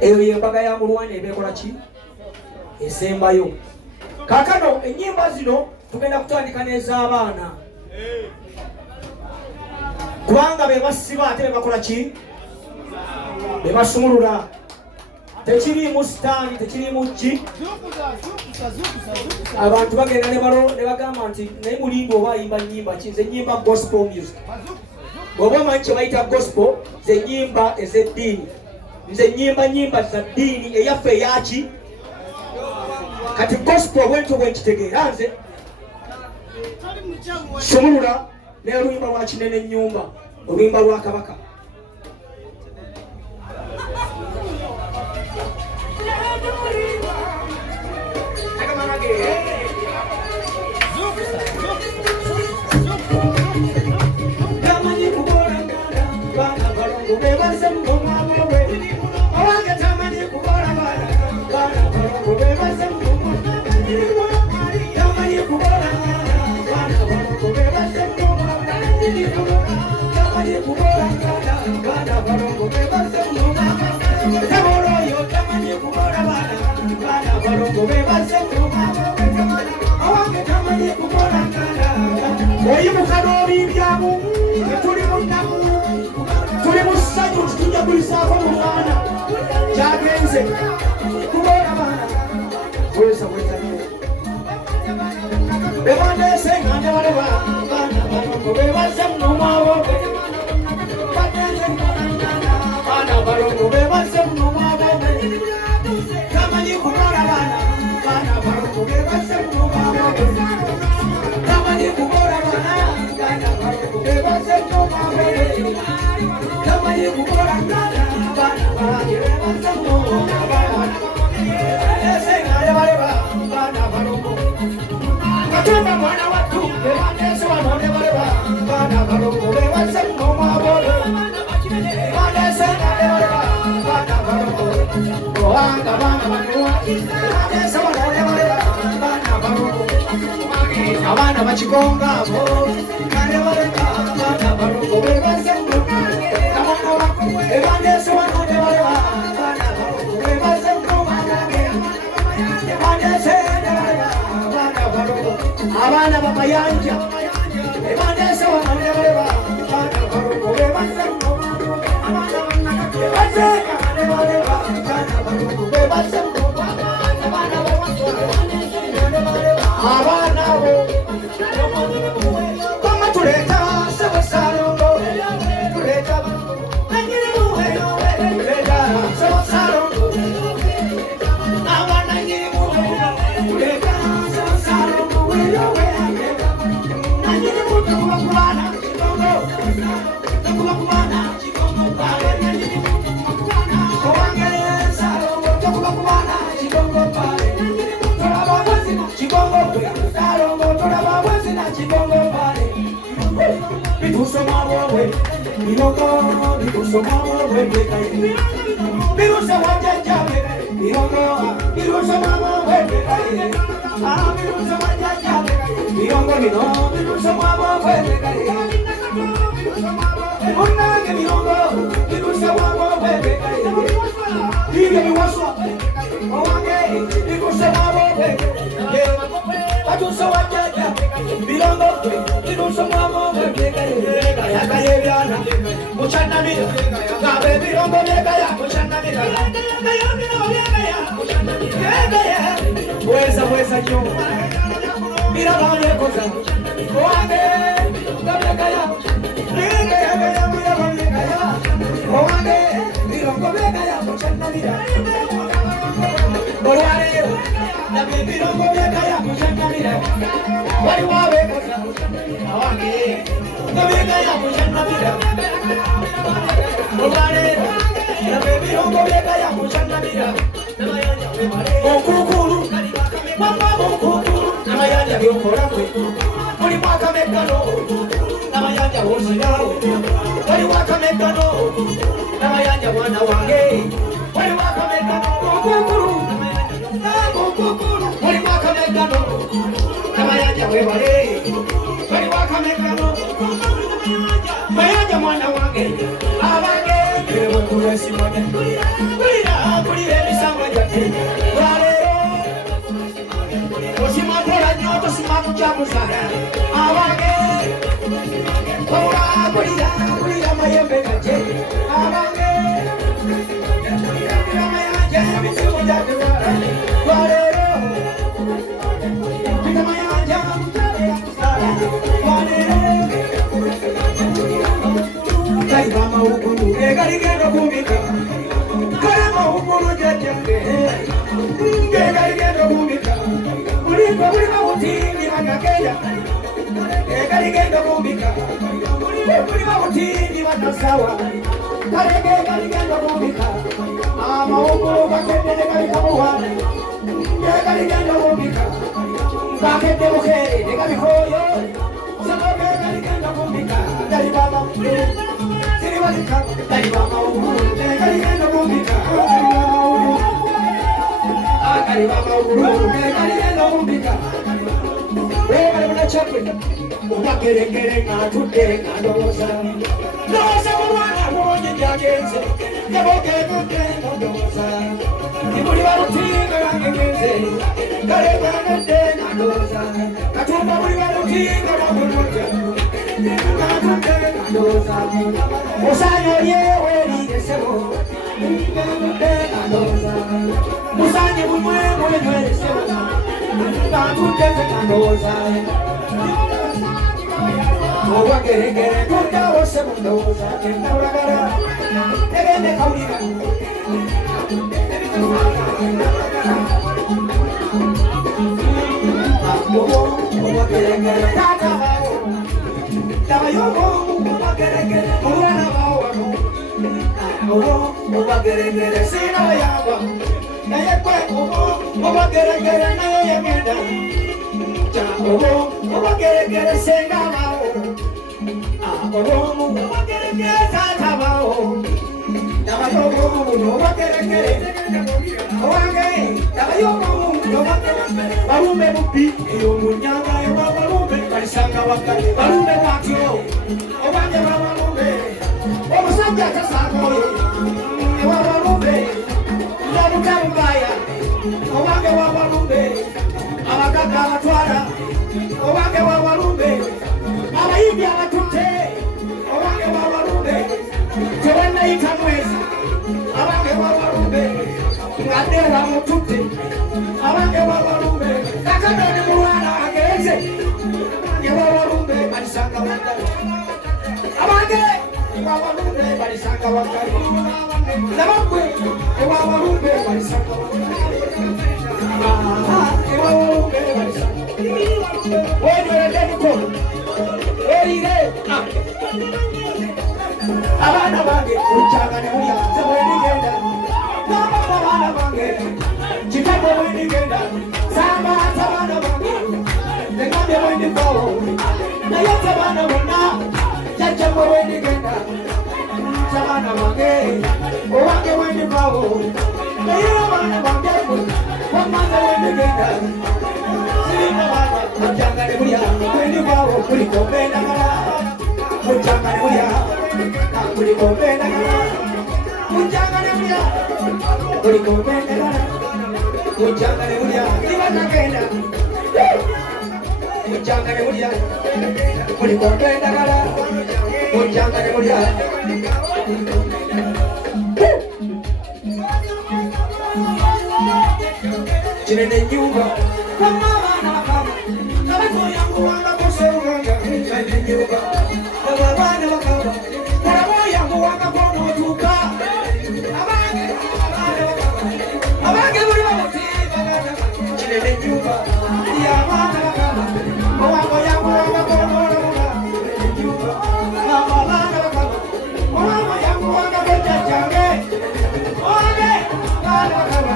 eyo yembaga ya mulwana ebekola ki esembayo. Kakano ennyimba zino tugenda kutandika n'ez'abaana kubanga bebasiba ate bebakola ki bebasumulula. Tekirimu sitaani, tekirimu ki. Abantu bagenda ne bagamba nti naye mulimba oba ayimba nnyimba ki. Nze nnyimba gospel music. Bw'oba omanyi kye bayita gospel ze nnyimba ez'eddiini. Nze nnyimba za ddiini eyaffe eyaki. Kati gospel bwentyo bwenkitegeera nze sumulula n'oluyimba lwa kinene ennyumba, oluyimba lwa Kabaka. Oyimuka n'obimbyamu tuli munnamu tuli mu ssanyu tujja kulisaako mu mwana kyagenze kuboona baana weza bebandeese nga ndebaleba baana balongo bebaze munomwabo baana balongo bebaze munomwabo tamanyi kuboona baana baana balongo bebaze munomwabo tamanyi kuboona baana baana balongo bebaze munomwabo tamanyi kuboona baana baana balongo bebaze munomwabo ese nga ndebaleba baana balongo Katumba mwana watu bebandeese wano ndebaleba baana balongo bebaze munomwabo bebandeese nga ndebaleba baana balongo oanga baana banewa bebandeese wano ndebaleba baana balongo abaana bakigonga abo nga ndebaleba baana balongo bebaze munomwabo bebandeese wano ndebaleba baana balongo bebaze munomwabo bebandeese ndebaleba baana balongo abaana bamayanja bebandeese wano ndebaleba baana balongo bebaze munomwabo bebaze nga ndebaleba baana balongo bebaze munomwabo abaana bo bama tuleeta Ssebasalongo tuleeta nanyirimuweyo tuleeta Ssebasalongo abaana nyirimuweyo tuleeta Ssebasalongo weyo nanyirimu tekuba kubana kigongo tekuba kubana kigongo pale nanyirimu owange Salongo tekuba kubana kigongo pale tolaba bwezina kigongo Salongo tolaba bwezina kigongo pale bitusoma bwowe birongo bitusoma bwowe bekaye birusa wajjajabe birongo birusoma bwowe bekaye birusa wajjajabe birongo bino birusoma bwowe bekaye onange birongo birusoma bwowe bekaye bibye biwaswa owange birusoma bwowe batusa wajjajabe birongo birusoma bwowe bekaye yakaye byana muchanamira gabe birongo byekaya muchanamira gayo birongo byekaya muchanamira weza nyo mira bale koza owange gabyekaya byekaya mira bale kaya owange birongo byekaya muchanamira olwale gabe birongo byekaya muchanamira wali wabe koza owange gabyekaya muchanamira olwale gabe birongo byekaya muchanamira okukulu mama okukulu namayanja byokola kwe muli mwakamekano namayanja wosinawo wali wakamekano namayanja mwana wange wali wakamekano okukulu muli mwakamekano namayanja webale wali wakamekano mayanja mwana wange abange kulesimanya kulira ebisamwa gyaffe lwaleero osimakola nnyo tosimakukyamusa abange kulira mayembe gajje abange kulira mayanja ebizibu gyatewala lwaleero kulira mayanja lwaleero kaliba amawugulu gegaligenda kumbika kale amawugulu gyajjange gegaligenda kumbika bulimba bulima butindi banagenda gegaligenda kumbika bulima butindi banasawa kale gegaligenda kumbika amawugulu gakedde galikamuwana gegaligenda kumbika gakedde bukere negabikoyo sabo gegaligenda kumbika dalibama dalibama ugulu gegaligenda kumbika dalibama ugulu gegaligenda kumbika webale munakyakwe obageregere ngatudde ngalowooza ndowooza mulwana mwonye gyagenze yabogenodde nodowooza ibuli balutinga bangegenze kale bwanodde ngalowooza katumba buli balutinga bamunoja ngatudde ngalowooza osaanya olyeweeriresebo ngatudde ngalowooza musaanye bumwe mwenyweresebo ngatudde ngalowooza obageregere tudawose mundowooza endawulagala egende kawulira obageregere tatabawo tabayobo obageregere omwana bawano obageregere sinabayamba naye kwe obageregere naye yagenda obageregere sengabawo obageregere tatabawo nabayobomuno obageregere owange nabayobomuno balumbe bubbi eyo munyanga ewa balumbe balisanga wakale balumbe watyo owange wabalumbe omusajja tasangoyo ewa balumbe nobutabumbaya owange wabalumbe abagaga abatwala owange wabalumbe abayimbi abatutte owange wabalumbe tewanayita mwezi abange wabalumbe ngadde bamututte abange wabalumbe kakadoni mulwana agenze abange wabalumbe balisanga wakali abange wabalumbe balisanga wakali nabagwe ewabalumbe balisanga wakali ewabalumbe balisanga wenyoleddeniko erire abaana bange ukyagane mulya tebwendigenda nabaka abaana bange kitadde bwendigenda sambaata abaana bange negambye bwendivawo naye tebaana bonna jajjamwe bwendigenda abaana bange owange bwendivawo naye abaana bange wamaze bwendigenda sirina baana ukyagane mulya bwendivawo kulikomendagala ukyagane mulya kulikomendagala ukyagane mulya kulikomendagala ukyagane mulya nibatagenda ukyagane mulya kulikomendagala ukyagane mulya kinene nyumba kwamabaana bakama nabatoyanguwanga kuseulanga kinene nyumba ababaana bakama kolaboyanguwanga konotuka abange buli bamutimba kinene nyumba yabaana bakama owangoyanguwanga konololunga nyumba ababaana bakama owangoyanguwanga kojajjange owange baana bakama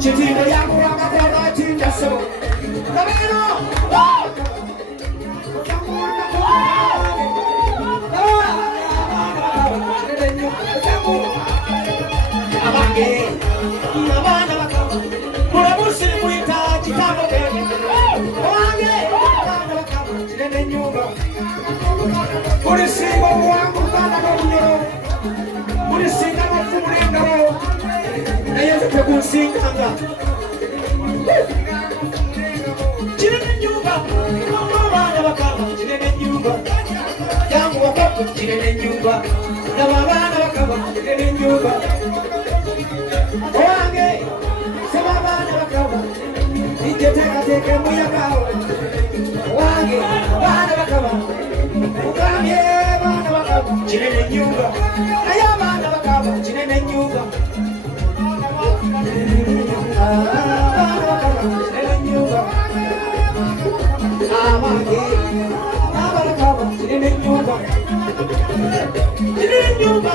Chitino yangu wakakona chinda so Kameno Abange Abana bakama Mula musiri mwita kitambo kene wange bana bakaba kirene nyumba kuri singo wangu bana babunyoro kuri singa bafumurenga naye tekunsinkanga kirene nyumba bana bakaba kirene nyumba yangu wakati kirene nyumba na bana bakaba kirene nyumba wange sema bana bakaba teke muyaga wange bana bakaba ukamye bana bakaba kirene nyumba aya bana bakaba kirene nyumba bana bakaba kirene nyumba awange bana bakaba kirene nyumba kirene nyumba